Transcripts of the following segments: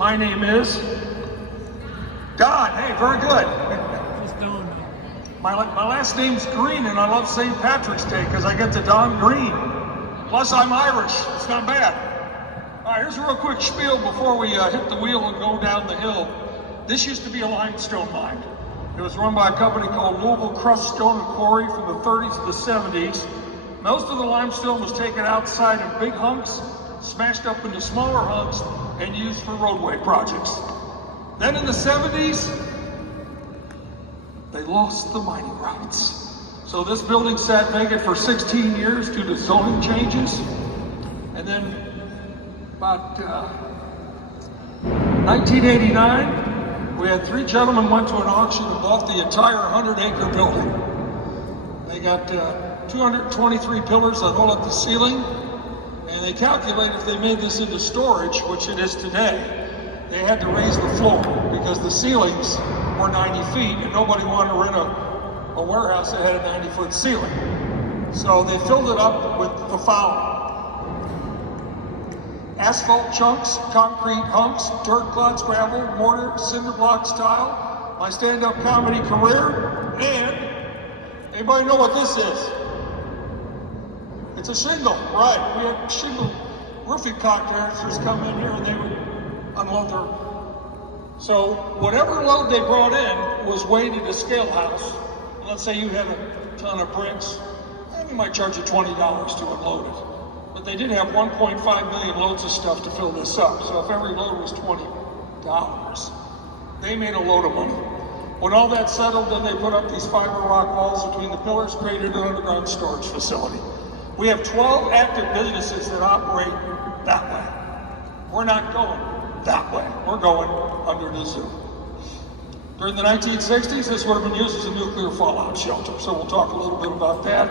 My name is Don. Hey, very good. My last name's Green, and I love St. Patrick's Day because I get to Don Green. Plus, I'm Irish. It's not bad. All right, here's a real quick spiel before we hit the wheel and go down the hill. This used to be a limestone mine. It was run by a company called Louisville Crust Stone and Quarry from the 30s to the 70s. Most of the limestone was taken outside in big hunks, smashed up into smaller hunks, and used for roadway projects. Then in the 70s, they lost the mining rights. So this building sat vacant for 16 years due to zoning changes. And then about 1989, we had three gentlemen went to an auction and bought the entire 100-acre building. They got 223 pillars that hold up the ceiling, and they calculate if they made this into storage, which it is today, they had to raise the floor because the ceilings were 90 feet and nobody wanted to rent a warehouse that had a 90-foot ceiling. So they filled it up with the following: asphalt chunks, concrete hunks, dirt clods, gravel, mortar, cinder blocks, tile, my stand-up comedy career, and anybody know what this is? It's a shingle, right? We had shingle roofing contractors come in here and they would unload their... So whatever load they brought in was weighed at a scale house. Let's say you had a ton of bricks, and we might charge you $20 to unload it. But they did have 1.5 million loads of stuff to fill this up. So if every load was $20, they made a load of money. When all that settled, then they put up these fiber rock walls between the pillars, created an underground storage facility. We have 12 active businesses that operate that way. We're not going that way. We're going under the zoo. During the 1960s, this would have been used as a nuclear fallout shelter. So we'll talk a little bit about that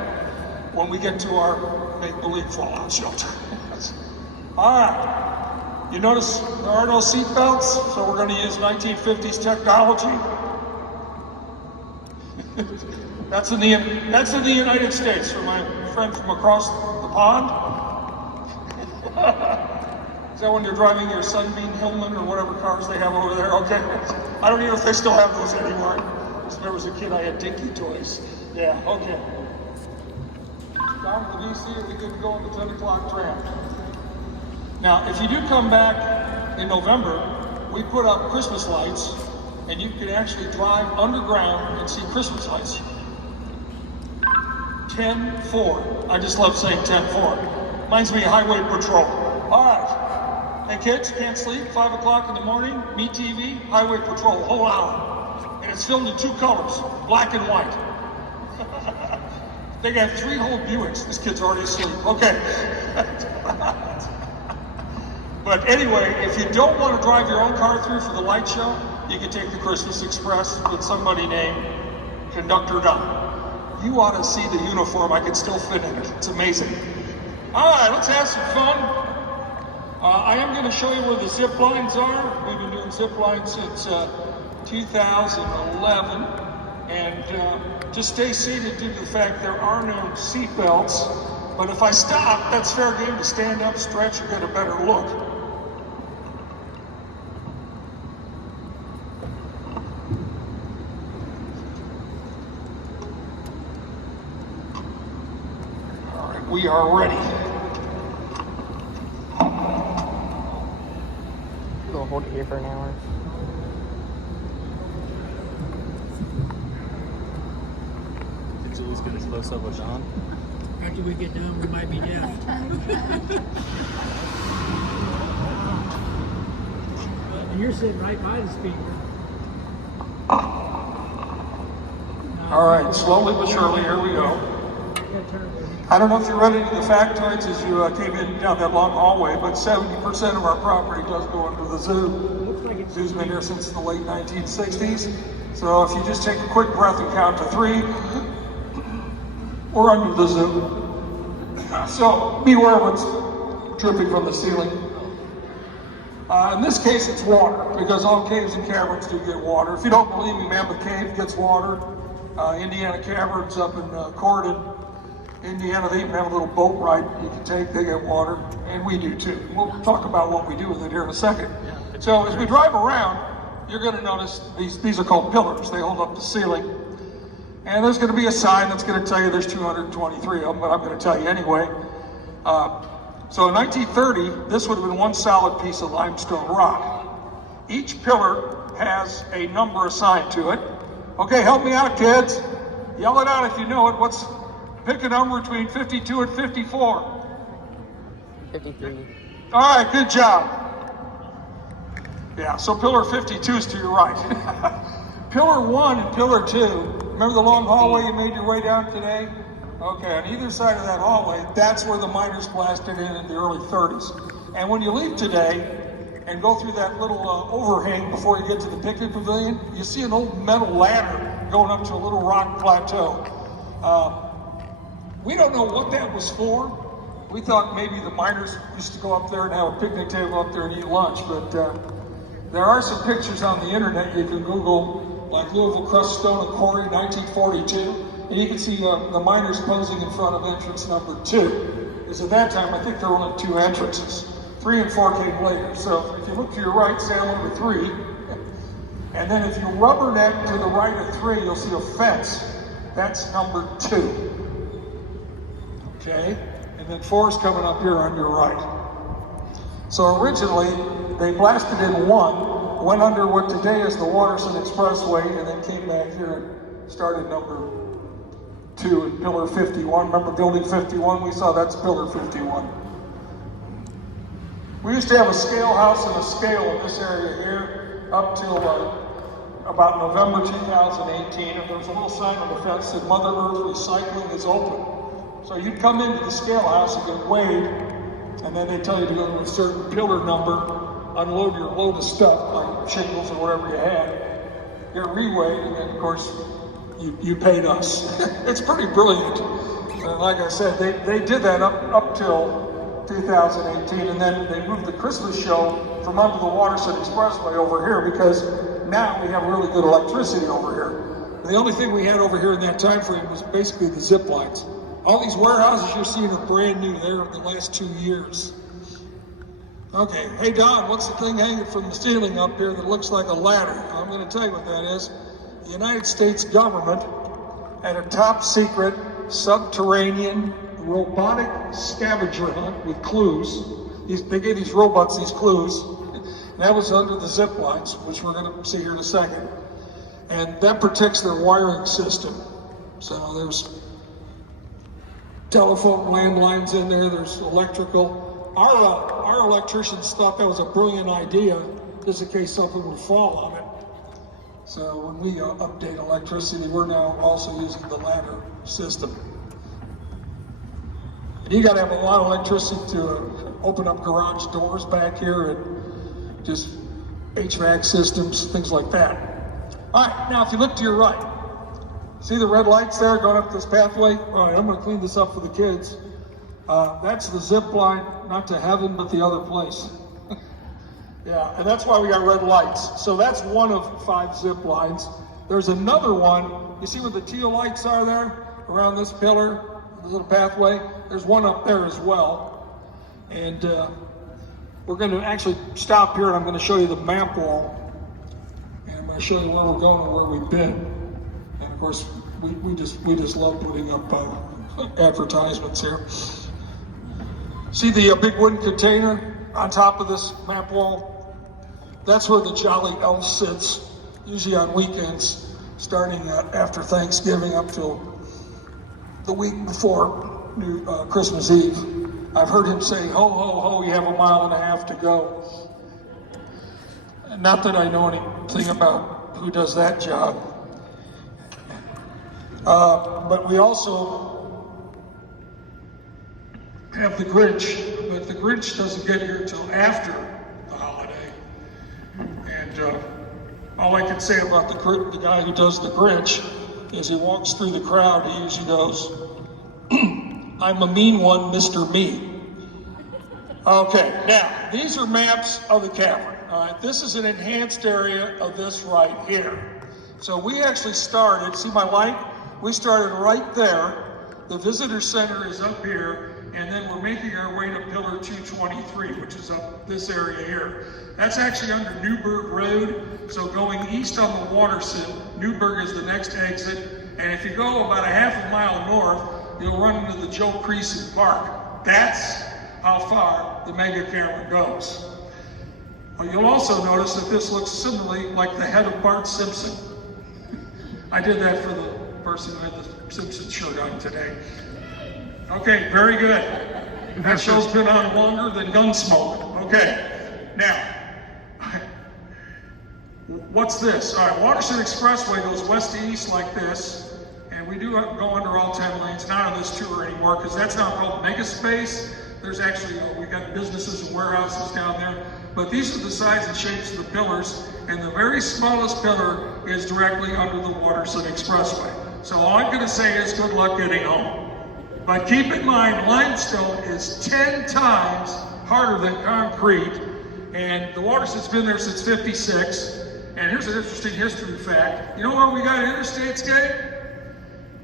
when we get to our make-believe fallout shelter. All right. You notice there are no seat belts, so we're going to use 1950s technology. That's in the United States, for my friend from across the pond. Is that when you're driving your Sunbeam Hillman or whatever cars they have over there? Okay. I don't even know if they still have those anymore. Because when I was a kid, I had Dinky toys. Yeah, okay. Down to the DC, are we good to go on the 10 o'clock tram? Now, if you do come back in November, we put up Christmas lights, and you can actually drive underground and see Christmas lights. 10-4. I just love saying 10-4. Reminds me of Highway Patrol. All right. Hey kids, can't sleep, 5 o'clock in the morning, MeTV, Highway Patrol, whole hour. And it's filmed in 2 colors, black and white. They got 3 whole Buicks. This kid's already asleep. Okay. But anyway, if you don't want to drive your own car through for the light show, you can take the Christmas Express with somebody named Conductor Don. You ought to see the uniform. I can still fit in it. It's amazing. All right, let's have some fun. I am going to show you where the zip lines are. We've been doing zip lines since 2011. And just stay seated due to the fact there are no seat belts. But if I stop, that's fair game to stand up, stretch, and get a better look. All right, we are ready. We'll hold it here for an hour. Did you at least get a close up with Don? After we get done, we might be deaf. And you're sitting right by the speaker. All right, slowly but surely, here we go. I don't know if you're ready to the factoids as you came in down that long hallway, but 70% of our property does go under the zoo. The zoo's been here since the late 1960s. So if you just take a quick breath and count to 3, we're under the zoo. So beware what's dripping from the ceiling. In this case, it's water, because all caves and caverns do get water. If you don't believe me, Mammoth Cave gets water. Indiana Caverns up in Corydon, Indiana, they even have a little boat ride you can take. They get water, and we do too. We'll talk about what we do with it here in a second. So as we drive around, you're going to notice these are called pillars. They hold up the ceiling. And there's going to be a sign that's going to tell you there's 223 of them, but I'm going to tell you anyway. So in 1930, this would have been one solid piece of limestone rock. Each pillar has a number assigned to it. Okay, help me out, kids. Yell it out if you know it. Pick a number between 52 and 54. 53. All right, good job. Yeah, so pillar 52 is to your right. Pillar 1 and pillar 2, remember the long hallway you made your way down today? Okay, on either side of that hallway, that's where the miners blasted in the early 30s. And when you leave today and go through that little overhang before you get to the picnic pavilion, you see an old metal ladder going up to a little rock plateau. We don't know what that was for. We thought maybe the miners used to go up there and have a picnic table up there and eat lunch, but there are some pictures on the internet you can Google, like Louisville Crust Stone and Quarry, 1942, and you can see the miners posing in front of entrance number 2. Because at that time, I think there were only 2 entrances. 3 and 4 came later. So if you look to your right, say number 3, and then if you rubberneck to the right of 3, you'll see a fence. That's number 2. Okay? And then 4 is coming up here on your right. So originally, they blasted in 1, went under what today is the Waterson Expressway, and then came back here and started number 2 in Pillar 51. Remember Building 51? We saw that's Pillar 51. We used to have a scale house and a scale in this area here up till about November 2018, and there was a little sign on the fence that Mother Earth Recycling is open. So you'd come into the scale house and get weighed, and then they tell you to go to a certain pillar number, unload your load of stuff, like shingles or whatever you had, get reweighed, and then of course you paid us. It's pretty brilliant. Like I said, they did that up till 2018, and then they moved the Christmas show from under the Waterson Expressway over here because now we have really good electricity over here. The only thing we had over here in that time frame was basically the zip lines. All these warehouses you're seeing are brand new. They're in the last 2 years. Okay, hey Don, what's the thing hanging from the ceiling up here that looks like a ladder? I'm going to tell you what that is. The United States government had a top secret subterranean robotic scavenger hunt with clues. They gave these robots these clues. And that was under the zip lines, which we're going to see here in a second. And that protects their wiring system. So there's telephone landlines in there, there's electrical. Our electricians thought that was a brilliant idea, just in case something would fall on it. So when we update electricity, we're now also using the ladder system. And you gotta have a lot of electricity to open up garage doors back here and just HVAC systems, things like that. All right, now if you look to your right, see the red lights there going up this pathway? All right, I'm gonna clean this up for the kids. That's the zip line, not to heaven, but the other place. Yeah, and that's why we got red lights. So that's one of 5 zip lines. There's another one, you see where the teal lights are there? Around this pillar, the little pathway? There's one up there as well. And we're gonna actually stop here and I'm gonna show you the map wall. And I'm gonna show you where we're going and where we've been. And of course, we just love putting up advertisements here. See the big wooden container on top of this map wall? That's where the Jolly Elf sits, usually on weekends, starting after Thanksgiving up till the week before Christmas Eve. I've heard him say, ho, ho, ho, you have a mile and a half to go. Not that I know anything about who does that job. But we also have the Grinch, but the Grinch doesn't get here until after the holiday. And all I can say about the guy who does the Grinch is he walks through the crowd, he usually goes, I'm a mean one, Mr. Me. Okay, now, these are maps of the cavern. All right, this is an enhanced area of this right here. So we actually started, see my light? We started right there. The visitor center is up here, and then we're making our way to Pillar Route 223, which is up this area here. That's actually under Newburgh Road. So going east on the Waterson, Newburgh is the next exit. And if you go about a half a mile north, you'll run into the Joe Creason Park. That's how far the mega camera goes. Well, you'll also notice that this looks similarly like the head of Bart Simpson. I did that for the person who had the Simpson shirt on today. Okay, very good. That show's been on longer than Gunsmoke. Okay, now, what's this? All right, Waterson Expressway goes west to east like this, and we do go under all 10 lanes, not on this tour anymore, because that's now called Mega Space. There's actually, we've got businesses and warehouses down there, but these are the size and shapes of the pillars, and the very smallest pillar is directly under the Waterson Expressway. So all I'm gonna say is good luck getting home. But keep in mind, limestone is 10 times harder than concrete, and the Waterson's been there since '56. And here's an interesting history fact. You know why we got interstates, Gabe?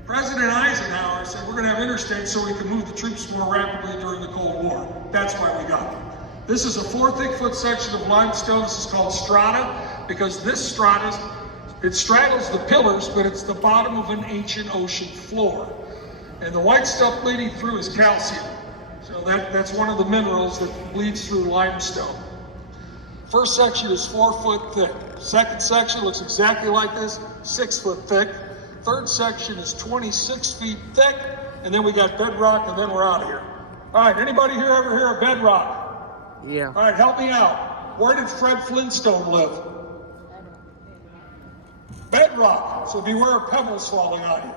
President Eisenhower said we're gonna have interstates so we can move the troops more rapidly during the Cold War. That's why we got them. This is a 4 thick-foot section of limestone. This is called strata, because this strata, it straddles the pillars, but it's the bottom of an ancient ocean floor. And the white stuff bleeding through is calcium. So that's one of the minerals that bleeds through limestone. First section is 4 foot thick. Second section looks exactly like this, 6 foot thick. Third section is 26 feet thick. And then we got bedrock, and then we're out of here. All right, anybody here ever hear of bedrock? Yeah. All right, help me out. Where did Fred Flintstone live? Bedrock. So beware of pebbles falling on you.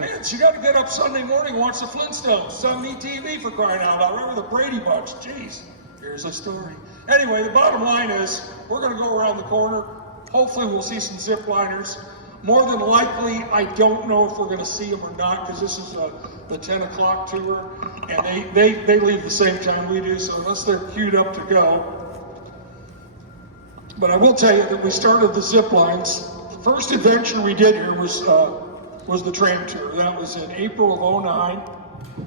Man, you got to get up Sunday morning and watch the Flintstones. It's on ETV for crying out loud. Remember the Brady Bunch? Jeez, here's a story. Anyway, the bottom line is we're going to go around the corner. Hopefully we'll see some zip liners. More than likely, I don't know if we're going to see them or not, because this is the 10 o'clock tour, and they leave the same time we do, so unless they're queued up to go. But I will tell you that we started the zip lines. The first adventure we did here was the tram tour. That was in April of '09,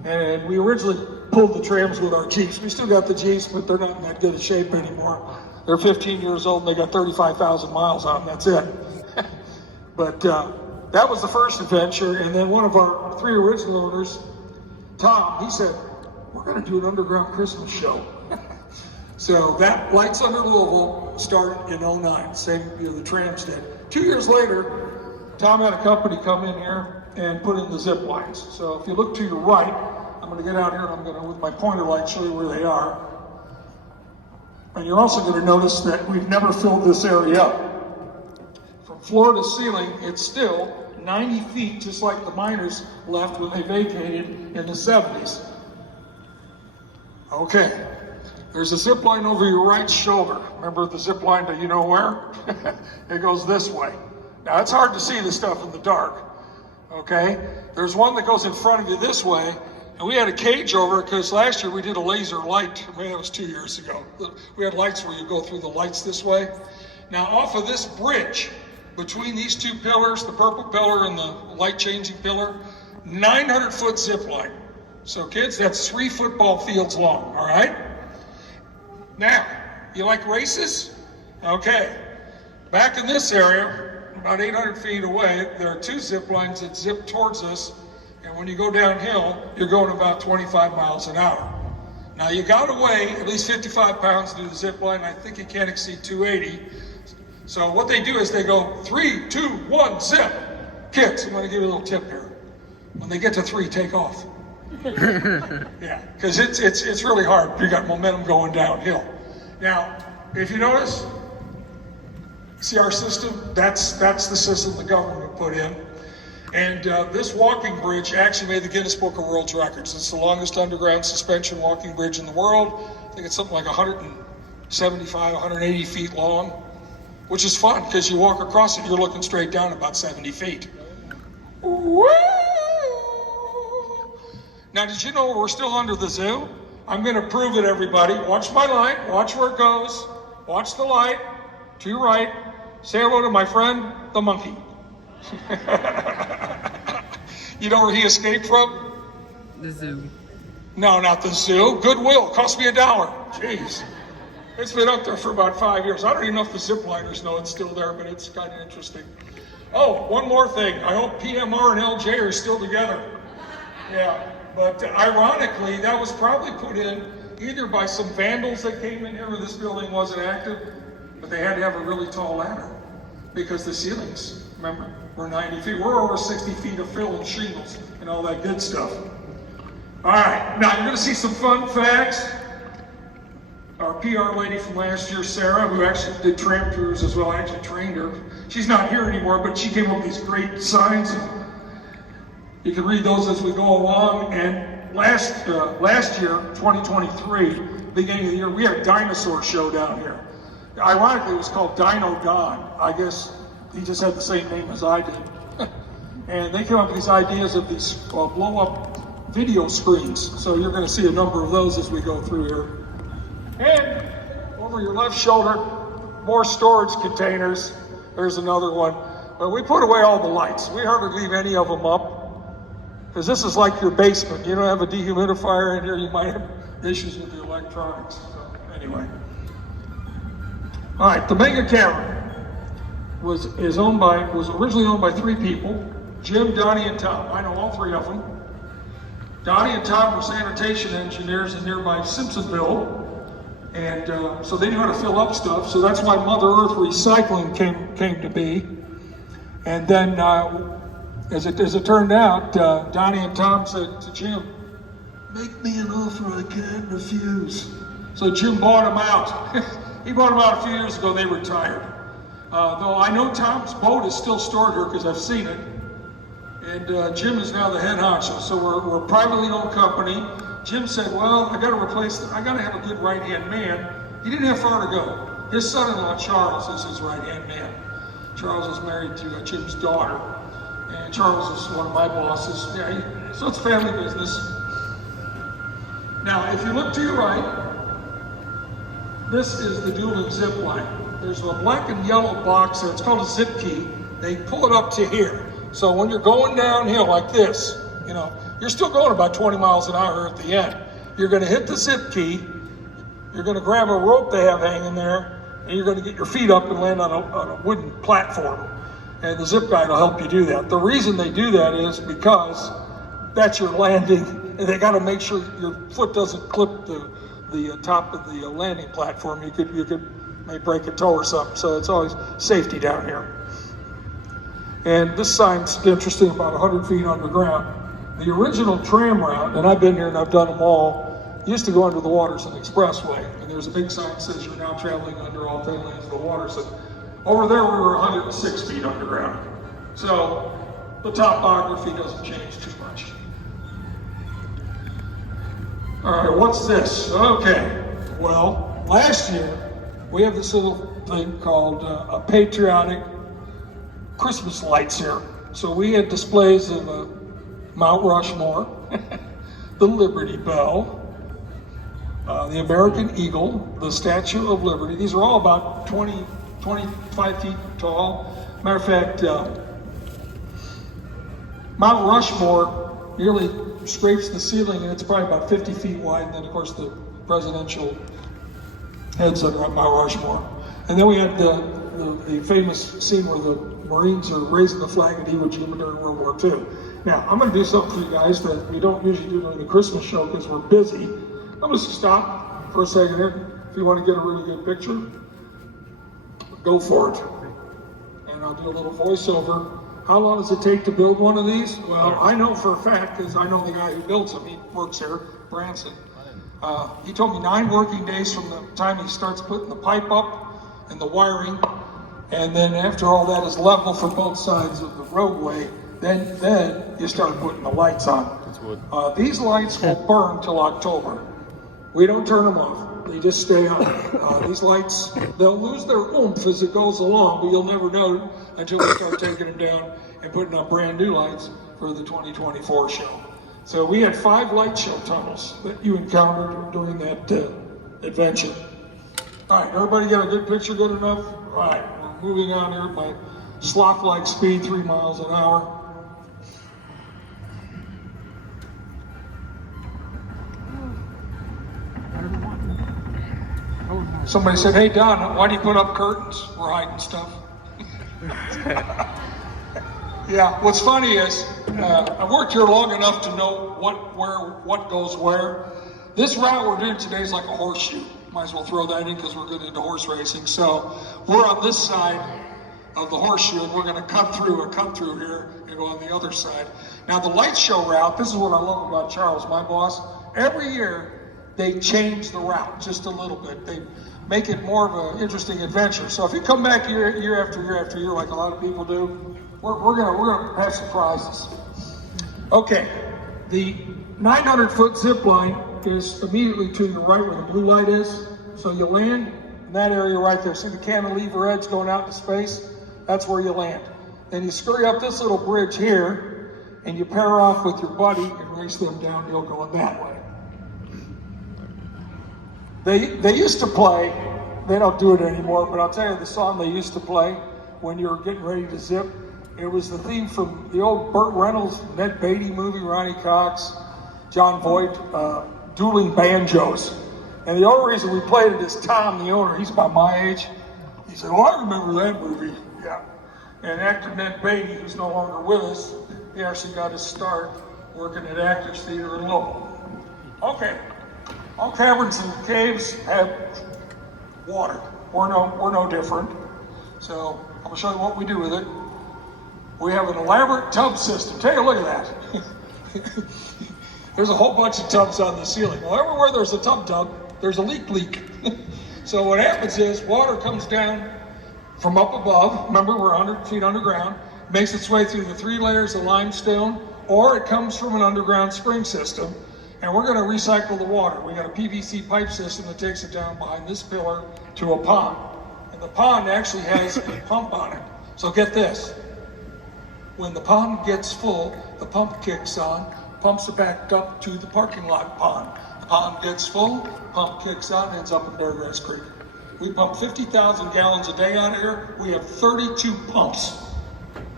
and we originally pulled the trams with our Jeeps. We still got the Jeeps, but they're not in that good a shape anymore. They're 15 years old and they got 35,000 miles on them, that's it. But that was the first adventure, and then one of our 3 original owners, Tom, he said, we're gonna do an underground Christmas show. So that Lights Under Louisville started in '09, same, the trams did. 2 years later, Tom had a company come in here and put in the zip lines. So if you look to your right, I'm gonna get out here and I'm gonna, with my pointer light, show you where they are. And you're also gonna notice that we've never filled this area up. From floor to ceiling, it's still 90 feet, just like the miners left when they vacated in the '70s. Okay, there's a zip line over your right shoulder. Remember the zip line that you know where? It goes this way. Now, it's hard to see the stuff in the dark, okay? There's one that goes in front of you this way, and we had a cage over it because last year we did a laser light. Maybe that was 2 years ago. We had lights where you go through the lights this way. Now, off of this bridge, between these 2 pillars, the purple pillar and the light-changing pillar, 900-foot zip line. So, kids, that's 3 football fields long, all right? Now, you like races? Okay. Back in this area, about 800 feet away, there are 2 zip lines that zip towards us, and when you go downhill, you're going about 25 miles an hour. Now you gotta weigh at least 55 pounds to do the zip line. I think you can't exceed 280. So what they do is they go 3, 2, 1, zip. Kids, I'm gonna give you a little tip here. When they get to 3, take off. Yeah, because it's really hard. You got momentum going downhill. Now, if you notice, see our system? That's the system the government put in. And this walking bridge actually made the Guinness Book of World Records. It's the longest underground suspension walking bridge in the world. I think it's something like 175, 180 feet long, which is fun because you walk across it, you're looking straight down about 70 feet. Woo! Now, did you know we're still under the zoo? I'm gonna prove it, everybody. Watch my light, watch where it goes. Watch the light, to your right. Say hello to my friend, the monkey. You know where he escaped from? The zoo. No, not the zoo. Goodwill. Cost me $1. Jeez. It's been up there for about 5 years. I don't even know if the zip liners know it's still there, but it's kind of interesting. Oh, one more thing. I hope PMR and LJ are still together. Yeah, but ironically, that was probably put in either by some vandals that came in here when this building wasn't active, but they had to have a really tall ladder because the ceilings, remember, were 90 feet. We're over 60 feet of fill and shingles and all that good stuff. All right, now you're going to see some fun facts. Our PR lady from last year, Sarah, who actually did tram tours as well, I actually trained her. She's not here anymore, but she came up with these great signs. You can read those as we go along. And last year, 2023, beginning of the year, we had a dinosaur show down here. Ironically, it was called Dino Don. I guess he just had the same name as I did. And they came up with these ideas of these blow-up video screens. So you're going to see a number of those as we go through here. And over your left shoulder, more storage containers. There's another one. But we put away all the lights. We hardly leave any of them up. Because this is like your basement. You don't have a dehumidifier in here, you might have issues with the electronics. So anyway. All right, the Mega Cavern was originally owned by 3 people, Jim, Donnie, and Tom. I know all 3 of them. Donnie and Tom were sanitation engineers in nearby Simpsonville, and so they knew how to fill up stuff. So that's why Mother Earth Recycling came to be. And then, as it turned out, Donnie and Tom said to Jim, "Make me an offer I can't refuse." So Jim bought him out. He bought him out a few years ago. They retired. Though I know Tom's boat is still stored here because I've seen it. And Jim is now the head honcho. So we're a privately owned company. Jim said, well, I got to have a good right-hand man. He didn't have far to go. His son-in-law, Charles, is his right-hand man. Charles is married to Jim's daughter. And Charles is one of my bosses. Yeah, so it's family business. Now, if you look to your right, this is the dueling zip line. There's a black and yellow box there. It's called a zip key. They pull it up to here. So when you're going downhill like this, you're still going about 20 miles an hour at the end. You're going to hit the zip key. You're going to grab a rope they have hanging there, and you're going to get your feet up and land on a wooden platform. And the zip guide will help you do that. The reason they do that is because that's your landing, and they got to make sure your foot doesn't clip the top of the landing platform. You may break a toe or something. So it's always safety down here. And this sign's interesting, about 100 feet underground. The original tram route, and I've been here and I've done them all, used to go under the Waterson Expressway. And there's a big sign that says you're now traveling under all 10 lanes of the Waterson. Over there, we were 106 feet underground. So the topography doesn't change too much. All right, what's this? Okay, well, last year, we have this little thing called a patriotic Christmas lights here. So we had displays of Mount Rushmore, the Liberty Bell, the American Eagle, the Statue of Liberty. These are all about 25 feet tall. Matter of fact, Mount Rushmore nearly scrapes the ceiling, and it's probably about 50 feet wide. And then, of course, the presidential heads on Mount Rushmore. And then we had the famous scene where the Marines are raising the flag at Iwo Jima during World War II. Now, I'm going to do something for you guys that we don't usually do during the Christmas show because we're busy. I'm going to stop for a second here. If you want to get a really good picture, go for it. And I'll do a little voiceover. How long does it take to build one of these? Well, I know for a fact, because I know the guy who builds them. He works here, Branson. He told me 9 working days from the time he starts putting the pipe up and the wiring. And then after all that is level for both sides of the roadway, then you start putting the lights on. These lights will burn till October. We don't turn them off. They just stay on. These lights, they'll lose their oomph as it goes along, but you'll never know until we start taking them down and putting on brand new lights for the 2024 show. So we had 5 light show tunnels that you encountered during that adventure. All right, everybody got a good picture, good enough? All right, we're moving on here at my sloth-like speed, 3 miles an hour. Somebody said, hey Don, why do you put up curtains? We're hiding stuff. Yeah, what's funny is, I've worked here long enough to know what goes where. This route we're doing today is like a horseshoe. Might as well throw that in because we're good into horse racing. So we're on this side of the horseshoe and we're gonna cut through here and go on the other side. Now the light show route, this is what I love about Charles, my boss. Every year they change the route just a little bit. They make it more of an interesting adventure. So if you come back year after year after year like a lot of people do, we're gonna have surprises. Okay, the 900-foot zip line is immediately to your right where the blue light is. So you land in that area right there. See the cantilever edge going out into space? That's where you land. Then you scurry up this little bridge here and you pair off with your buddy and race them downhill going that way. They used to play, they don't do it anymore, but I'll tell you the song they used to play when you were getting ready to zip. It was the theme from the old Burt Reynolds, Ned Beatty movie, Ronnie Cox, John Voight, Dueling Banjos. And the only reason we played it is Tom, the owner, he's about my age. He said, oh, I remember that movie. Yeah. And actor Ned Beatty, who's no longer with us, he actually got his start working at Actors Theater in Lowell. Okay. All caverns and caves have water. We're no different. So I'm gonna show you what we do with it. We have an elaborate tub system. Take a look at that. There's a whole bunch of tubs on the ceiling. Well, everywhere there's a tub, there's a leak. So what happens is water comes down from up above. Remember, we're 100 feet underground. Makes its way through the 3 layers of limestone, or it comes from an underground spring system. And we're gonna recycle the water. We got a PVC pipe system that takes it down behind this pillar to a pond. And the pond actually has a pump on it. So get this. When the pond gets full, the pump kicks on, pumps it back up to the parking lot pond. The pond gets full, pump kicks on, ends up in Beargrass Creek. We pump 50,000 gallons a day out of here. We have 32 pumps.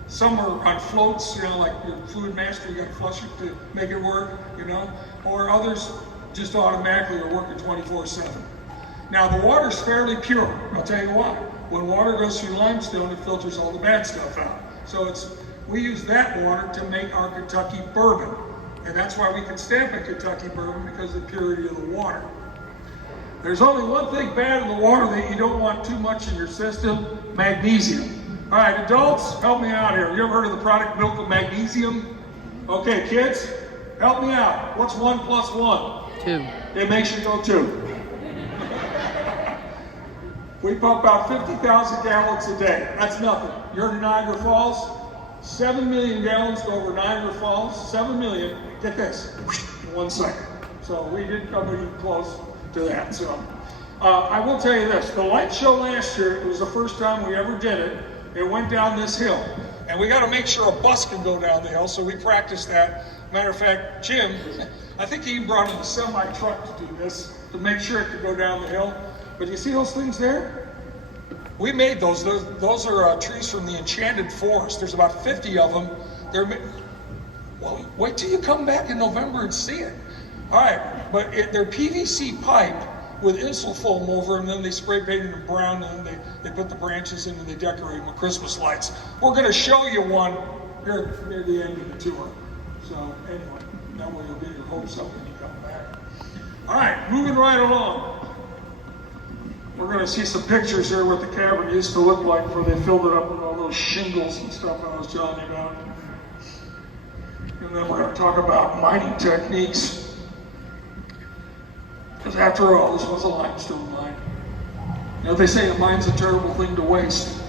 Some are on floats, you know, like your fluid master, you gotta flush it to make it work, you know, or others just automatically are working 24/7. Now the water's fairly pure, I'll tell you why. When water goes through limestone, it filters all the bad stuff out. So we use that water to make our Kentucky bourbon. And that's why we can stamp it Kentucky bourbon, because of the purity of the water. There's only one thing bad in the water that you don't want too much in your system: magnesium. All right, adults, help me out here. You ever heard of the product milk of magnesium? Okay, kids, help me out. What's 1 plus 1? 2. It makes you go 2. We pump out 50,000 gallons a day. That's nothing. You heard of Niagara Falls? 7 million gallons go over Niagara Falls. 7 million. Get this, in 1 second. So we didn't come even close to that. So I will tell you this: the light show last year, it was the first time we ever did it. It went down this hill, and we got to make sure a bus can go down the hill. So we practiced that. Matter of fact, Jim, I think he brought in a semi truck to do this to make sure it could go down the hill. But you see those things there? We made those. Those are trees from the Enchanted Forest. There's about 50 of them. Well, wait till you come back in November and see it. All right, but they're PVC pipe with insul foam over them, and then they spray painted them brown, and then they put the branches in and they decorate them with Christmas lights. We're going to show you one here near the end of the tour. So anyway, that way you'll get your hopes up when you come back. All right, moving right along. We're going to see some pictures here what the cavern used to look like before they filled it up with all those shingles and stuff I was telling you about. And then we're going to talk about mining techniques. Because after all, this was a limestone mine. You know, they say a mine's a terrible thing to waste.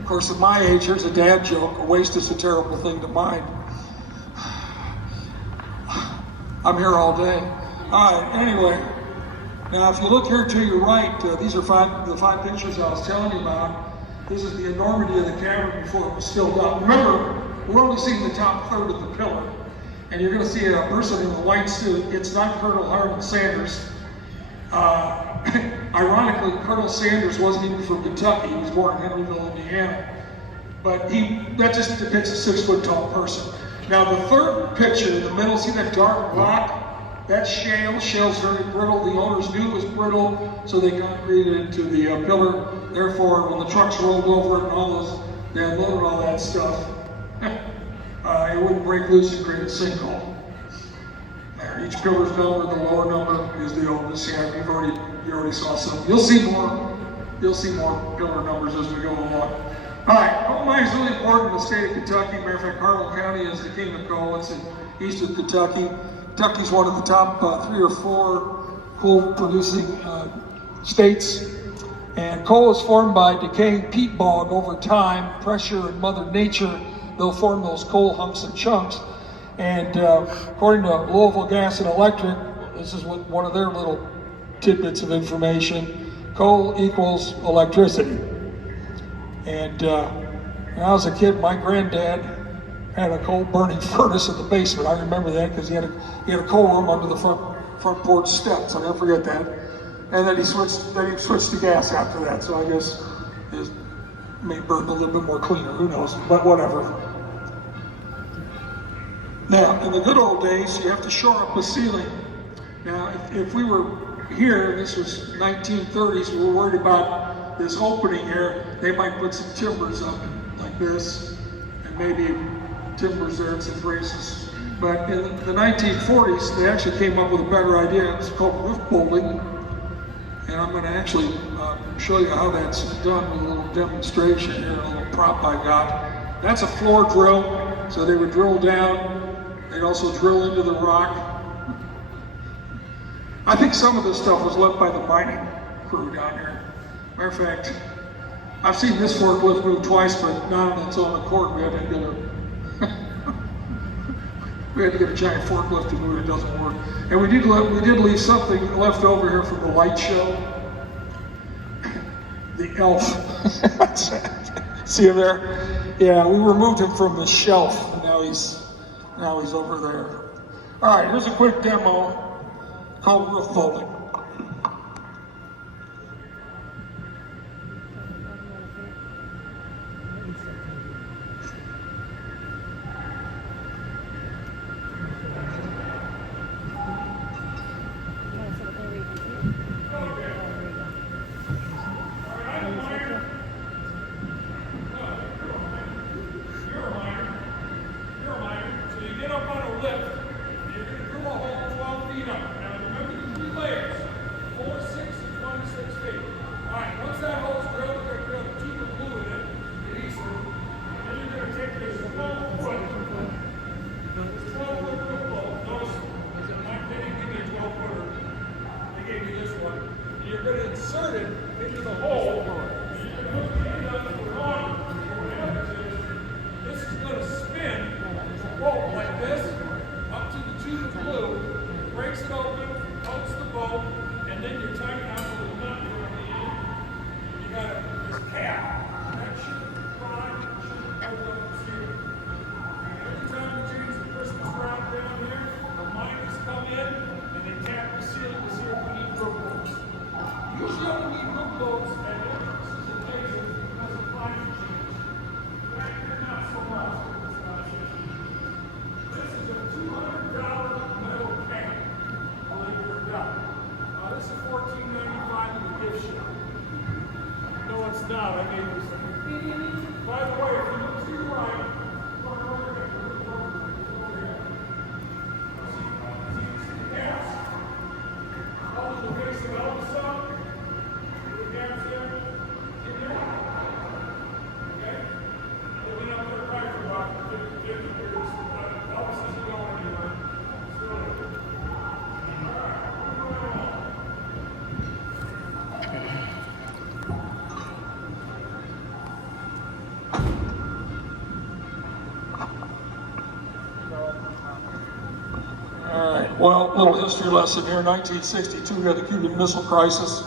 Of course, at my age, here's a dad joke: a waste is a terrible thing to mine. I'm here all day. All right, anyway. Now, if you look here to your right, these are the 5 pictures I was telling you about. This is the enormity of the cavern before it was filled up. Remember, we're only seeing the top third of the pillar. And you're going to see a person in a white suit. It's not Colonel Harold Sanders. Ironically, Colonel Sanders wasn't even from Kentucky. He was born in Henryville, Indiana. But that just depicts a 6-foot tall person. Now, the third picture in the middle, see that dark rock? That's shale. Shale's very brittle. The owners knew it was brittle, so they concreted it into the pillar. Therefore, when the trucks rolled over it and all those, they unloaded all that stuff, it wouldn't break loose and create a sinkhole. There, each pillar's number, the lower number is the oldest. Yeah, you already saw some. You'll see more pillar numbers as we go along. All right, coal mining is really important in the state of Kentucky. Matter of fact, Harlan County is the king of coal. It's in eastern Kentucky. Kentucky's one of the top 3 or 4 coal producing states. And coal is formed by decaying peat bog over time, pressure, and Mother Nature. They'll form those coal humps and chunks. And according to Louisville Gas and Electric, this is one of their little tidbits of information, coal equals electricity. And when I was a kid, my granddad had a coal burning furnace in the basement. I remember that because he had a coal room under the front porch steps. I'll never forget that. And then he switched to gas after that. So I guess it may burn a little bit more cleaner. Who knows? But whatever. Now, in the good old days, you have to shore up a ceiling. Now, if we were here, and this was 1930s, we were worried about this opening here, they might put some timbers up like this, and maybe timbers there and some braces. But in the 1940s, they actually came up with a better idea. It was called roof bolting. And I'm going to actually show you how that's done with a little demonstration here, a little prop I got. That's a floor drill, so they would drill down. They'd also drill into the rock. I think some of this stuff was left by the mining crew down here. Matter of fact, I've seen this forklift move twice, but not on its own accord. We had to get a giant forklift to move it. It doesn't work. And we did leave something left over here from the light show. The elf. See him there? Yeah, we removed him from the shelf. And now he's over there. All right, here's a quick demo called roof bolting. Well, little history lesson here. 1962, we had the Cuban Missile Crisis.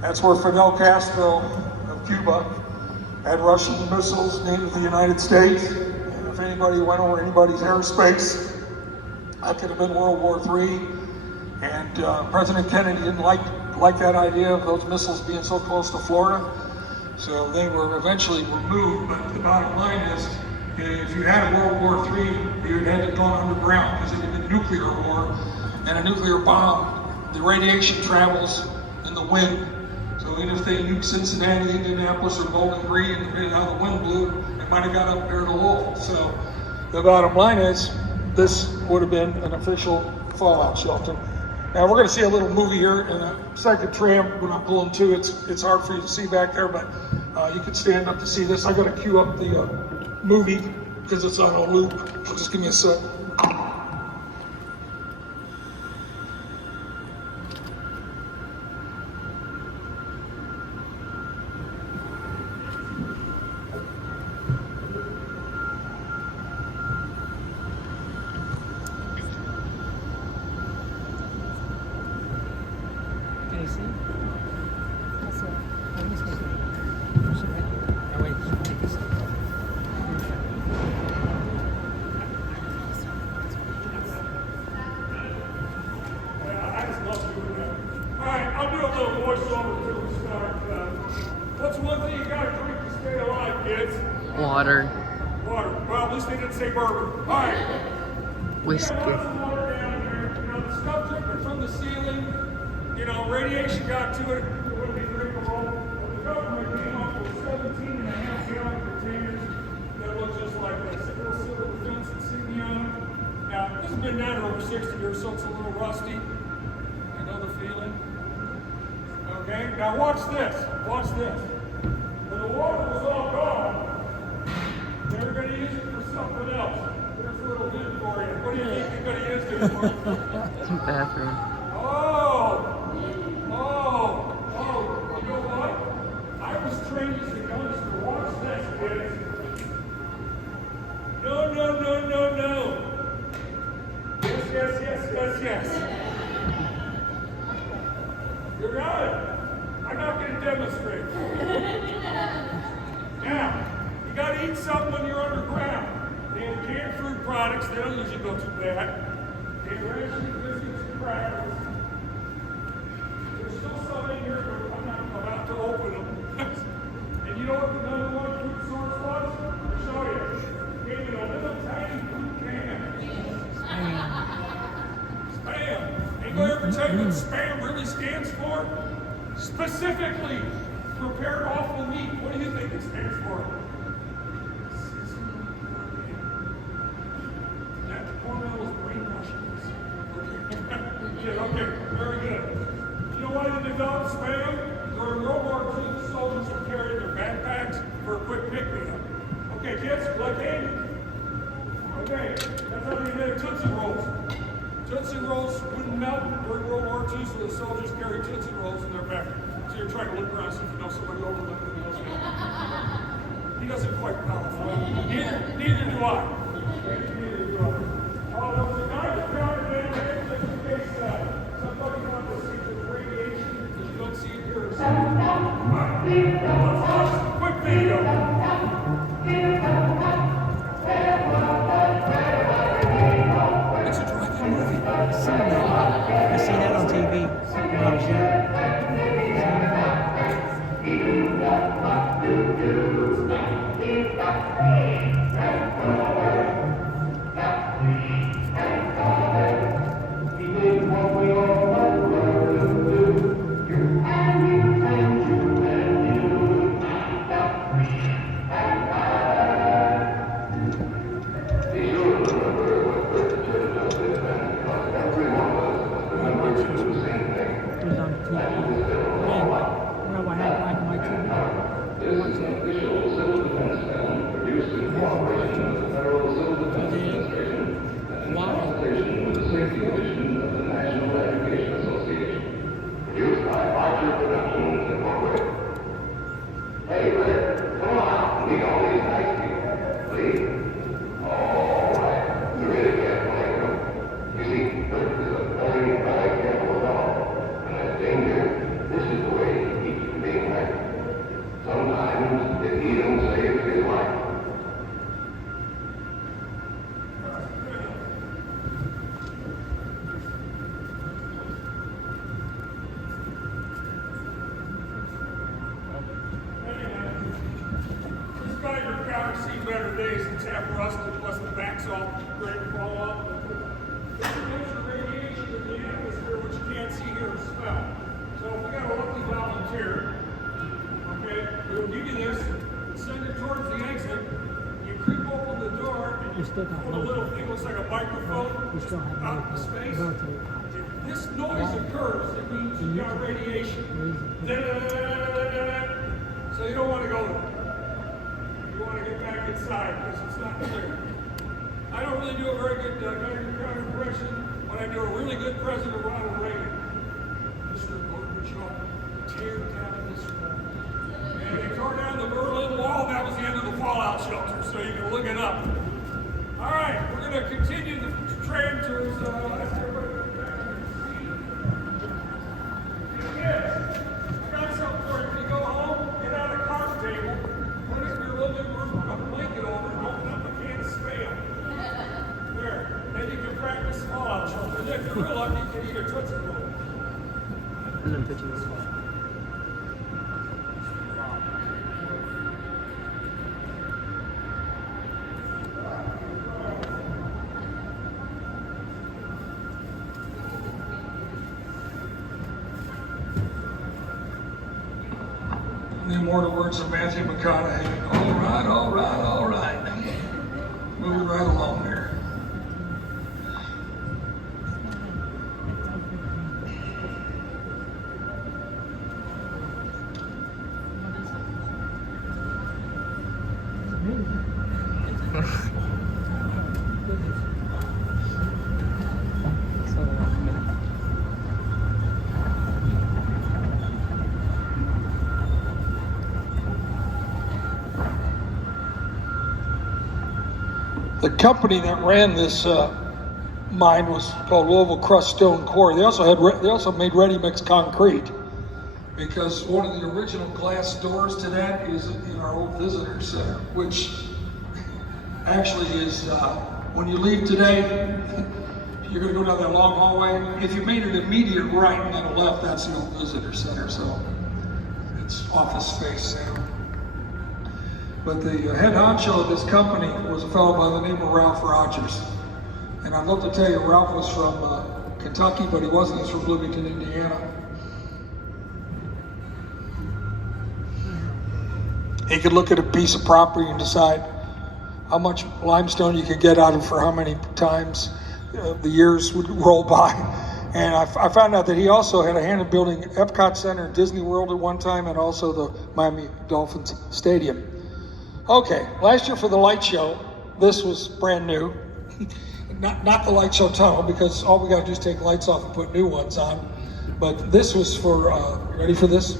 That's where Fidel Castro of Cuba had Russian missiles named of the United States. And if anybody went over anybody's airspace, that could have been World War III. And President Kennedy didn't like that idea of those missiles being so close to Florida. So they were eventually removed. But the bottom line is, if you had a World War III, you had to go underground because it had been nuclear war. and a nuclear bomb, the radiation travels in the wind. So even if they nuked Cincinnati, Indianapolis, or Bowling Green, and depending on how the wind blew, it might have got up there to Lowell. So the bottom line is, this would have been an official fallout shelter. Now we're going to see a little movie here in a second tram when I'm pulling to. It's hard for you to see back there, but you can stand up to see this. I got to cue up the movie because it's on a loop. So just give me a sec. Can you see? That's it. Let me see. Oh, wait. Take this. Alright, I'll do a little voiceover till we start. What's one thing you gotta drink to stay alive, kids? Water. Water. Well, at least they didn't say bourbon. Alright. Whiskey. We got some water down here. You know, the stuff dripping from the ceiling. You know, radiation got to it. It wouldn't be drinkable. The government came up with 17.5-gallon containers that look just like this. A little civil defense insignia on them. Now, this has been down here over 60 years, so it's a little rusty. I know the feeling. Okay, now watch this. Watch this. When the water was all gone, they were going to use it for something else. There's a little hint for you. What do you think they're going to use it for? Bathroom. You know what? I was trained as a gunster. Watch this, kids. No. Yes. You're right. I'm not going to demonstrate. Now, you got to eat something when you're underground. And canned fruit products, they don't usually go too bad. And rations, biscuits, and crackers. There's still some in here, but I'm not about to open them. And you know what the number one food source was? I'll show you. Came in a little tiny blue can. Spam. Anybody ever tell you what spam really stands for? Specifically, prepared awful meat. What do you think it stands for? That Cornell is brainwashing us. Okay, very good. You know why they developed spam? During World War II, the soldiers would carry their backpacks for a quick pick-me-up. Okay, kids, like candy. Okay, that's how they made Tootsie Rolls. Tootsie Rolls wouldn't melt during World War II, so the soldiers carried Tootsie Rolls in their back. So you're trying to look around see if you know somebody over there who knows it. He doesn't quite qualify. Neither do I. Neither do I. Oh, there was a guy that found it in there just in case somebody wanted to see the radiation, because you don't see it here. Let's watch a quick video. It's a drive-in movie. I seen that on TV when I was young. Better days since half rusted, plus the back's all ready to fall off. Radiation in the can't see here is smell. So if we got a lucky volunteer, okay, we'll give you this, send it towards the exit, you creep open the door, and you still got put a little thing looks like a microphone We still have out in space. military. If this noise occurs, it means you got radiation. So you don't want to go there. You want to get back inside because it's not clear. I don't really do a very good counter impression, but I do a really good President Ronald Reagan. Mr. Gorbachev, tear down this wall. And they tore down the Berlin Wall, and that was the end of the fallout shelter, so you can look it up. All right, we're going to continue the train tours. Ask everybody to get back in your seat. Kids, I got something for you. When you go home, get out of the card table, put it in your living room, put a blanket over, and open up a can of Spam. There. Then you can practice fallout shelter. And if you're real lucky, you can eat a Tootsie Roll. And then pictures. The immortal words of Matthew McConaughey. All right, all right, all right. Moving right along here. The company that ran this mine was called Louisville Crust Stone Quarry. They also made ready mix concrete, because one of the original glass doors to that is in our old visitor center, which actually is when you leave today, you're going to go down that long hallway. If you made an immediate right and then a left, that's the old visitor center. So it's office space now. But the head honcho of this company was a fellow by the name of Ralph Rogers. And I'd love to tell you, Ralph was from Kentucky, but he wasn't. He's from Bloomington, Indiana. He could look at a piece of property and decide how much limestone you could get out of it for how many times the years would roll by. And I found out that he also had a hand in building Epcot Center and Disney World at one time, and also the Miami Dolphins Stadium. Okay, last year for the light show, this was brand new. Not the light show tunnel, because all we gotta do is take lights off and put new ones on. But this was for, ready for this,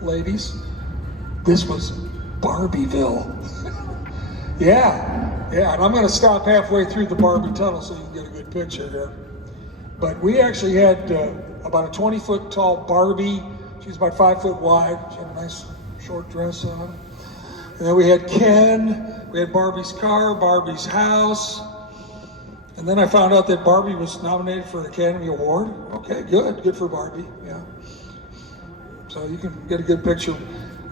ladies? This was Barbieville. Yeah, and I'm gonna stop halfway through the Barbie tunnel so you can get a good picture here. But we actually had about a 20-foot tall Barbie. She was about 5 foot wide. She had a nice short dress on. And then we had Ken, we had Barbie's car, Barbie's house. And then I found out that Barbie was nominated for an Academy Award. Okay, good for Barbie, yeah. So you can get a good picture.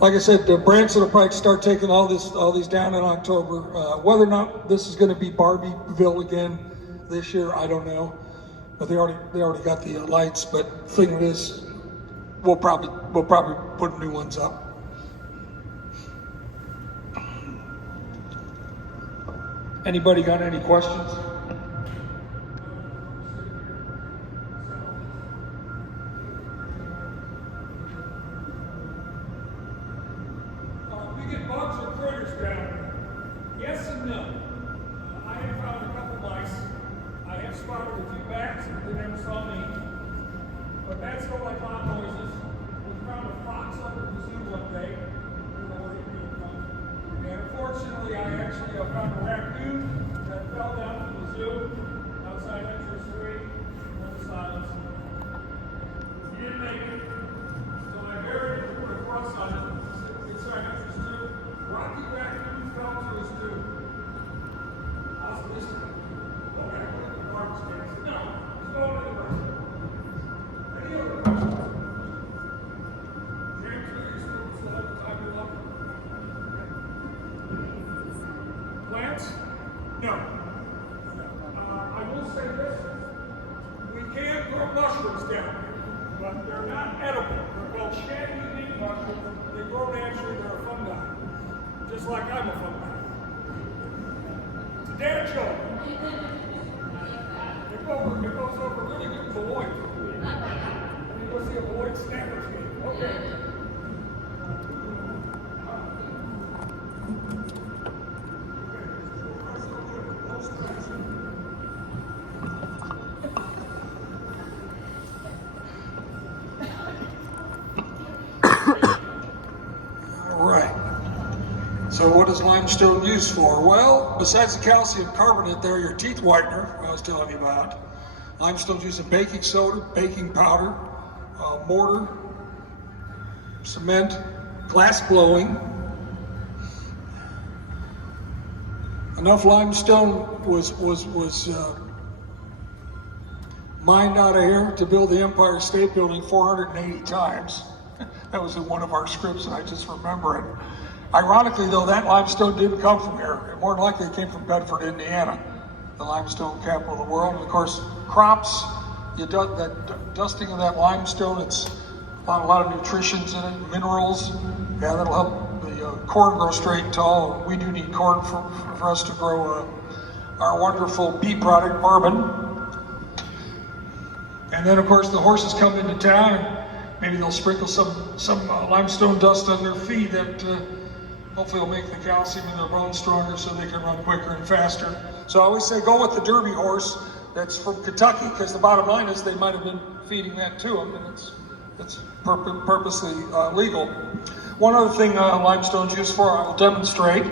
Like I said, Branson will probably start taking all these down in October. Whether or not this is gonna be Barbieville again this year, I don't know. But they already got the lights, but the thing is, we'll probably put new ones up. Anybody got any questions? We get bugs or critters down. Yes and no. I have found a couple mice. I have spotted a few bats, but they never saw me. But bats don't like loud noises. We found a fox under the zoo one day. And unfortunately, I actually found a raccoon that fell down from the zoo outside entrance 3 on the silence. He didn't make it, so I buried it and put a cross on it inside entrance 2. Rocky raccoon fell to his tube. How's this time? Go back to the garbage cans. No, he's going anywhere. Any other questions? James, what are your students that have the time to look? Plants? No. I will say this. We can grow mushrooms down. just like I'm a fun guy. It's a damn show. It goes over really good Beloit. You go see a Beloit Snappers game. Okay. All right. So what is limestone used for? Well, besides the calcium carbonate there, your teeth whitener I was telling you about, limestone's used in baking soda, baking powder, mortar, cement, glass blowing. Enough limestone was mined out of here to build the Empire State Building 480 times. That was in one of our scripts, and I just remember it. Ironically, though, that limestone didn't come from here. More than likely, it came from Bedford, Indiana, the limestone capital of the world. And of course, crops, that dusting of that limestone, it's found a lot of nutritions in it, minerals. Yeah, that'll help the corn grow straight and tall. We do need corn for us to grow our wonderful bee product, bourbon. And then, of course, the horses come into town, and maybe they'll sprinkle some limestone dust on their feet that hopefully will make the calcium in their bones stronger so they can run quicker and faster. So I always say go with the Derby horse that's from Kentucky, because the bottom line is they might have been feeding that to them, and it's purposely legal. One other thing limestone's used for, I will demonstrate.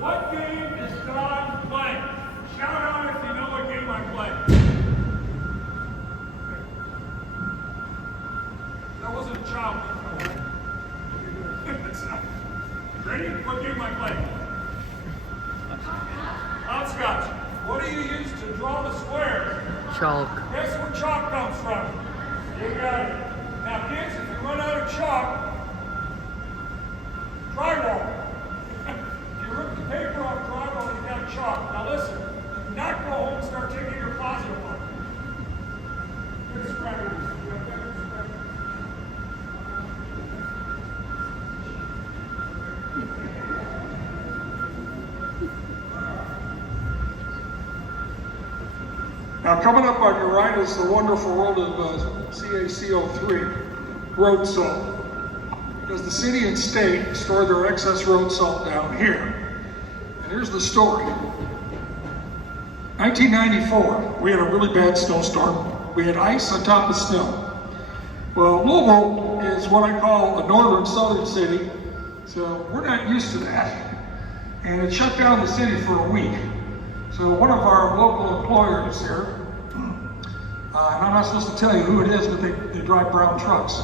What game is Don playing? Shout out if you know what game I'm playing. That wasn't a child. Ready? What game am I playing? Hopscotch. What do you use to draw the square? Chalk. Guess where chalk comes from? You got it. Now kids, if you run out of chalk, drywall. You rip the paper off drywall and you got chalk. Now listen, do not go home and start taking your closet apart. Good scrappers. Now coming up on your right is the wonderful world of CaCO3, road salt. Because the city and state store their excess road salt down here. And here's the story. 1994, we had a really bad snowstorm. We had ice on top of snow. Well, Louisville is what I call a northern southern city, so we're not used to that. And it shut down the city for a week. So one of our local employers here, and I'm not supposed to tell you who it is, but they drive brown trucks.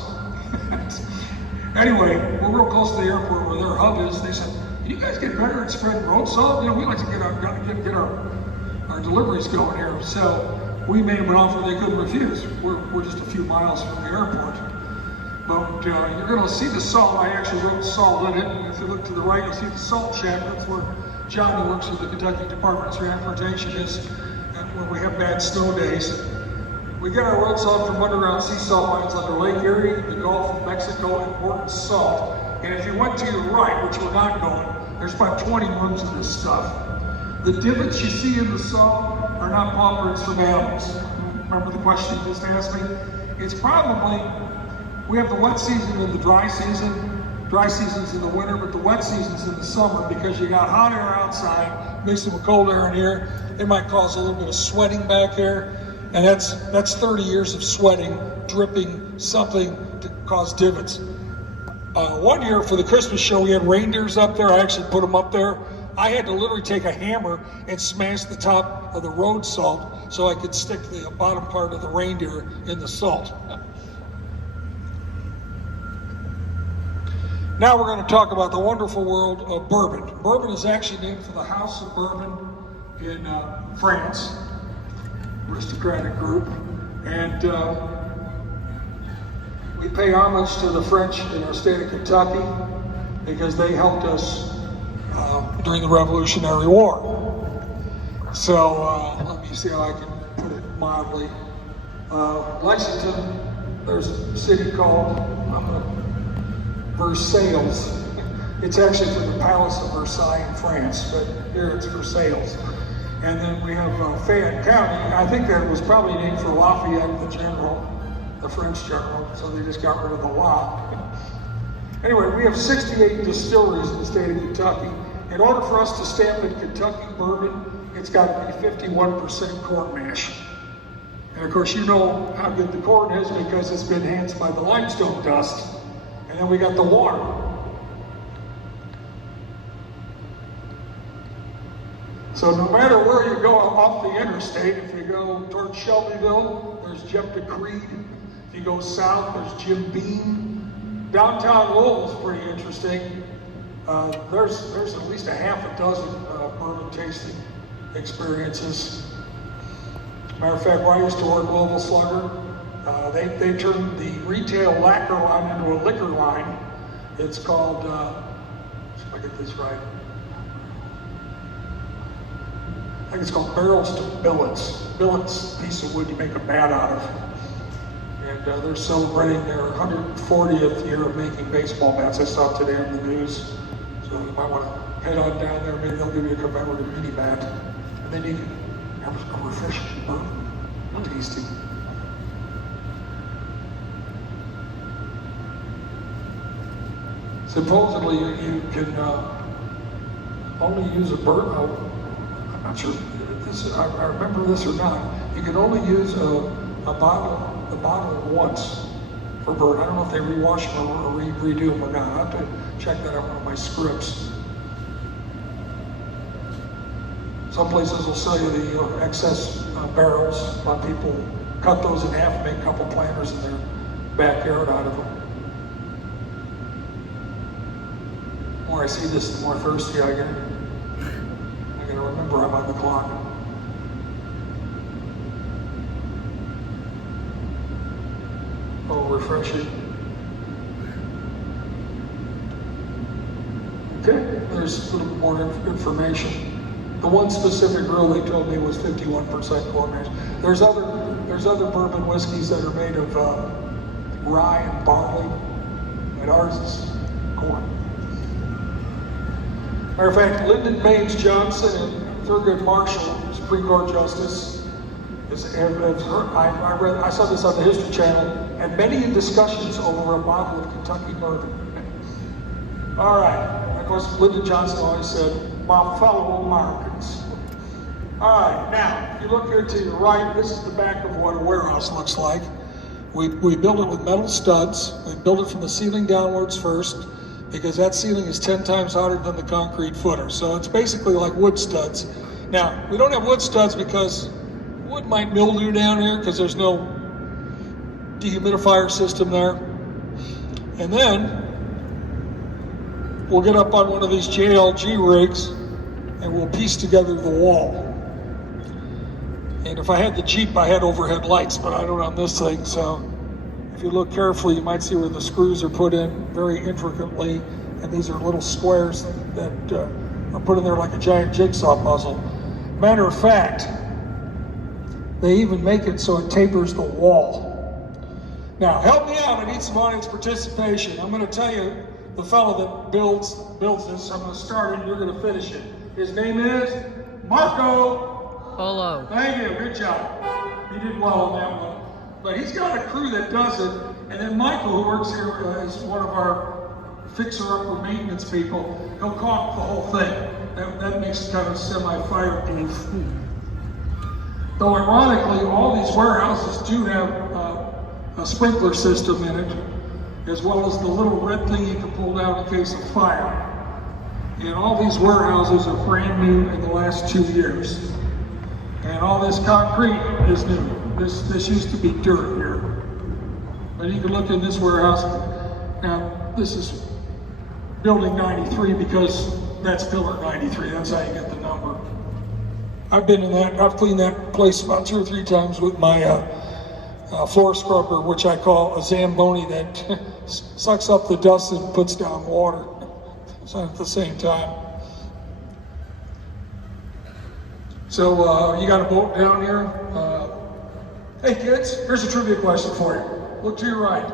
Anyway, we're real close to the airport where their hub is. They said, "Can you guys get better at spreading road salt? You know, we like to get our deliveries going here." So we made them an offer they couldn't refuse. We're just a few miles from the airport. But you're going to see the salt. I actually wrote salt in it. And if you look to the right, you'll see the salt shack. That's where Johnny works with the Kentucky Department of Transportation is when we have bad snow days. We get our road salt from underground sea salt mines under Lake Erie, the Gulf of Mexico, important salt. And if you went to your right, which we're not going, there's about 20 rooms of this stuff. The divots you see in the salt are not paw prints from animals. Remember the question you just asked me? It's probably, we have the wet season and the dry season. Dry season's in the winter, but the wet season's in the summer because you got hot air outside, mixing with cold air in here. It might cause a little bit of sweating back here. And that's 30 years of sweating, dripping, something to cause divots. One year for the Christmas show, we had reindeers up there. I actually put them up there. I had to literally take a hammer and smash the top of the road salt so I could stick the bottom part of the reindeer in the salt. Now we're going to talk about the wonderful world of bourbon. Bourbon is actually named for the House of Bourbon in France. Aristocratic group, and we pay homage to the French in our state of Kentucky because they helped us during the Revolutionary War. So let me see how I can put it mildly. Lexington there's a city called Versailles. It's actually from the Palace of Versailles in France, but here it's Versailles. And then we have Fayette County. I think that was probably named for Lafayette, the general, the French general, so they just got rid of the La. Anyway, we have 68 distilleries in the state of Kentucky. In order for us to stamp it Kentucky bourbon, it's got to be 51% corn mash. And of course, you know how good the corn is because it's been enhanced by the limestone dust. And then we got the water. So no matter where you go off the interstate, if you go towards Shelbyville, there's Jephthah Creed. If you go south, there's Jim Beam. Downtown Louisville's pretty interesting. There's at least a half a dozen bourbon tasting experiences. Matter of fact, where I used to work, Louisville Slugger, they turned the retail lacquer line into a liquor line. It's called, see if I get this right. I think it's called Barrels to Billets. Billets, piece of wood you make a bat out of. And they're celebrating their 140th year of making baseball bats. I saw it today on the news. So you might want to head on down there. Maybe they'll give you a commemorative mini bat. And then you can have a refreshing bourbon. Tasty. Supposedly you can only use a bourbon. I'm not sure if this, I remember this or not. You can only use a bottle once for bourbon. I don't know if they rewash them or redo them or not. I have to check that out on my scripts. Some places will sell you the excess barrels. A lot of people cut those in half and make a couple planters in their backyard out of them. The more I see this, the more thirsty I get. I gotta remember I'm on the clock. Oh, refreshing. Okay, there's a little more information. The one specific brew they told me was 51% corn mash. There's other bourbon whiskeys that are made of rye and barley, and ours is corn. Matter of fact, Lyndon Baines Johnson and Thurgood Marshall, Supreme Court Justice, I saw this on the History Channel, and many discussions over a bottle of Kentucky bourbon. All right, of course, Lyndon Johnson always said, my fellow Americans. All right, now, if you look here to your right, this is the back of what a warehouse looks like. We build it with metal studs. We build it from the ceiling downwards first, because that ceiling is 10 times harder than the concrete footer. So it's basically like wood studs. Now, we don't have wood studs because wood might mildew down here because there's no dehumidifier system there. And then we'll get up on one of these JLG rigs and we'll piece together the wall. And if I had the Jeep, I had overhead lights, but I don't on this thing. So if you look carefully, you might see where the screws are put in very intricately. And these are little squares that are put in there like a giant jigsaw puzzle. Matter of fact, they even make it so it tapers the wall. Now, help me out. I need some audience participation. I'm going to tell you the fellow that builds this. I'm going to start it, you're going to finish it. His name is Marco. Polo. Thank you, good job. You did well on that one. But he's got a crew that does it. And then Michael, who works here, is one of our fixer-upper maintenance people. He'll caulk the whole thing. That makes it kind of semi-fireproof. Though ironically, all these warehouses do have a sprinkler system in it, as well as the little red thing you can pull down in case of fire. And all these warehouses are brand new in the last 2 years. And all this concrete is new. This used to be dirt here. But you can look in this warehouse. Now, this is building 93 because that's pillar 93. That's how you get the number. I've been in that, I've cleaned that place about 2 or 3 times with my floor scrubber, which I call a Zamboni that sucks up the dust and puts down water. So at the same time. So you got a boat down here. Hey kids, here's a trivia question for you. look to your right.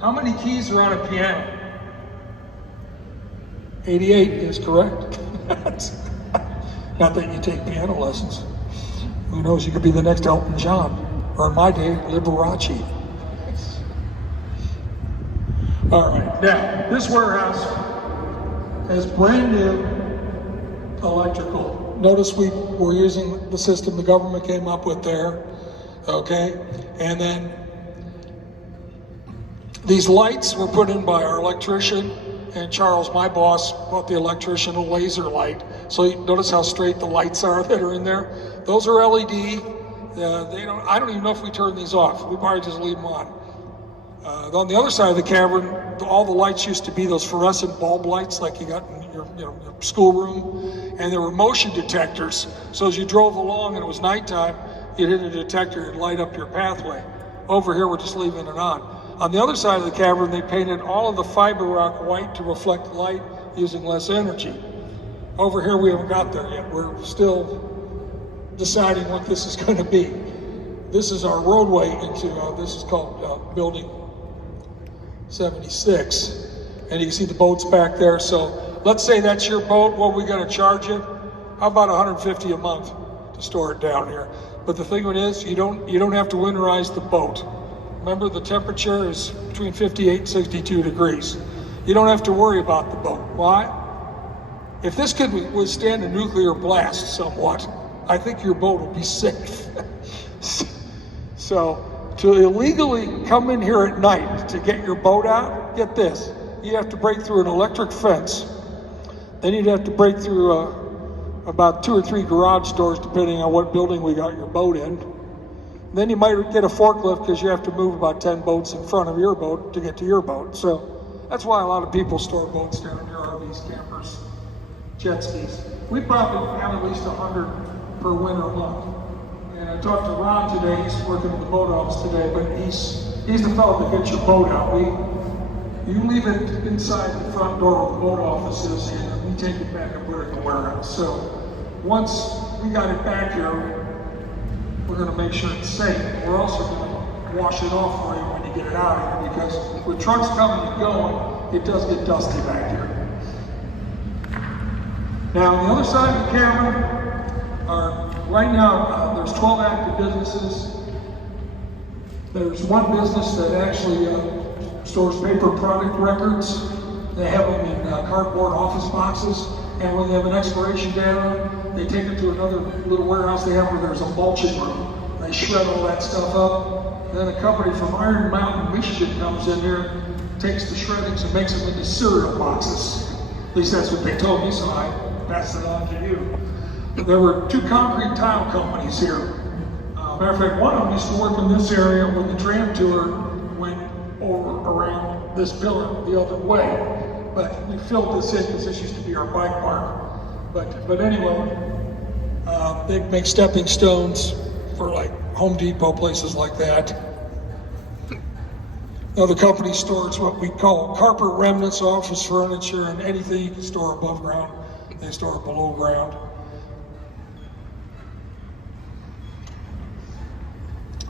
How many keys are on a piano? 88 is correct. Not that you take piano lessons. Who knows, you could be the next Elton John. Or in my day, Liberace. All right, now, this warehouse has brand new electrical. Notice we're using the system the government came up with there, okay? And then these lights were put in by our electrician, and Charles, my boss, bought the electrician a laser light. So you notice how straight the lights are that are in there? Those are LED. I don't even know if we turn these off. We probably just leave them on. On the other side of the cavern, all the lights used to be those fluorescent bulb lights like you got in your schoolroom, and there were motion detectors. So as you drove along and it was nighttime, you'd hit a detector and light up your pathway. Over here, we're just leaving it on. On the other side of the cavern, they painted all of the fiber rock white to reflect light using less energy. Over here, we haven't got there yet. We're still deciding what this is going to be. This is our roadway into, this is called Building 76. And you can see the boats back there. So let's say that's your boat. What are we going to charge it? How about $150 a month to store it down here? But the thing is, you don't have to winterize the boat. Remember, the temperature is between 58 and 62 degrees. You don't have to worry about the boat. Why? If this could withstand a nuclear blast somewhat, I think your boat will be safe. So, to illegally come in here at night to get your boat out, get this, you have to break through an electric fence. Then you'd have to break through about 2 or 3 garage doors, depending on what building we got your boat in. Then you might get a forklift because you have to move about 10 boats in front of your boat to get to your boat. So that's why a lot of people store boats down in their RVs, campers, jet skis. We probably have at least 100 per winter month. And I talked to Ron today. He's working in the boat office today, but he's the fellow that gets your boat out. You leave it inside the front door of the boat offices, and we take it back and put it in the warehouse. So once we got it back here, we're going to make sure it's safe. We're also going to wash it off for you when you get it out of here, because with trucks coming and going, it does get dusty back here. Now, on the other side of the cavern are, right now, there's 12 active businesses. There's one business that actually stores paper product records. They have them in cardboard office boxes, and when they have an expiration date on it, they take it to another little warehouse they have where there's a mulching room. They shred all that stuff up. Then a company from Iron Mountain, Michigan comes in here, takes the shreddings and makes them into cereal boxes. At least that's what they told me, so I passed it on to you. There were 2 concrete tile companies here. Matter of fact, one of them used to work in this area when the tram tour went over around this pillar the other way. But we filled this in because this used to be our bike park. But anyway, they make stepping stones for like Home Depot, places like that. Now the company stores what we call carpet remnants, office furniture, and anything you can store above ground, they store below ground.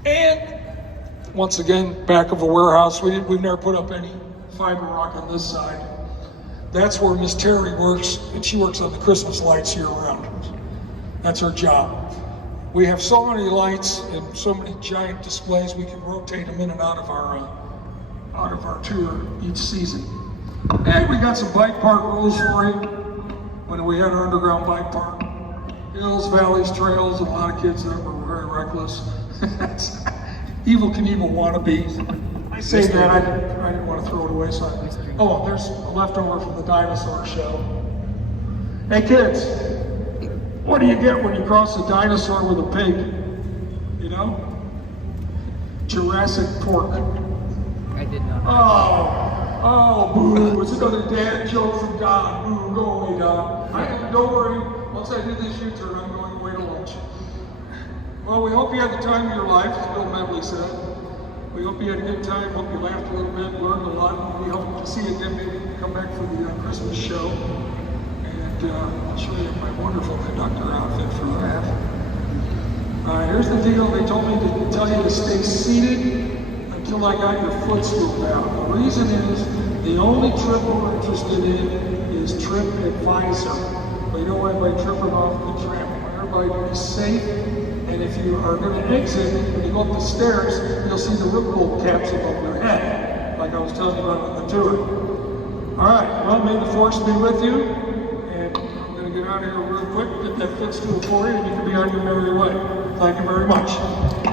And once again, back of a warehouse, we've never put up any fiber rock on this side. That's where Miss Terry works, and she works on the Christmas lights year round. That's her job. We have so many lights and so many giant displays, we can rotate them in and out of our tour each season. And we got some bike park rules for you when we had our underground bike park. Hills, valleys, trails, and a lot of kids that were very reckless. Evil Knievel wannabes. I say that, I didn't want to throw it away, so there's a leftover from the dinosaur show. Hey kids, what do you get when you cross a dinosaur with a pig? You know? Jurassic pork. I did not. Oh, boo, it's another dad joke from Don. Boo, go away, Don. Don't worry, once I do this U-turn, I'm going away to lunch. Well, we hope you had the time of your life, as Bill Medley said. We hope you had a good time, hope you laughed a little bit, learned a lot. We hope to see you again, maybe come back for the Christmas show. And I'll show you my wonderful conductor outfit for that. Here's the deal, they told me to tell you to stay seated until I got your footstool down. The reason is, the only trip we're interested in is trip advisor. We don't want anybody tripping off the tram. We want everybody to be safe. And if you are going to exit, when you go up the stairs, you'll see the Ripple caps above your head, like I was telling you about on the tour. All right, well, may the force be with you. And I'm going to get out of here real quick, get that footstool for you, and you can be on your merry way. Thank you very much.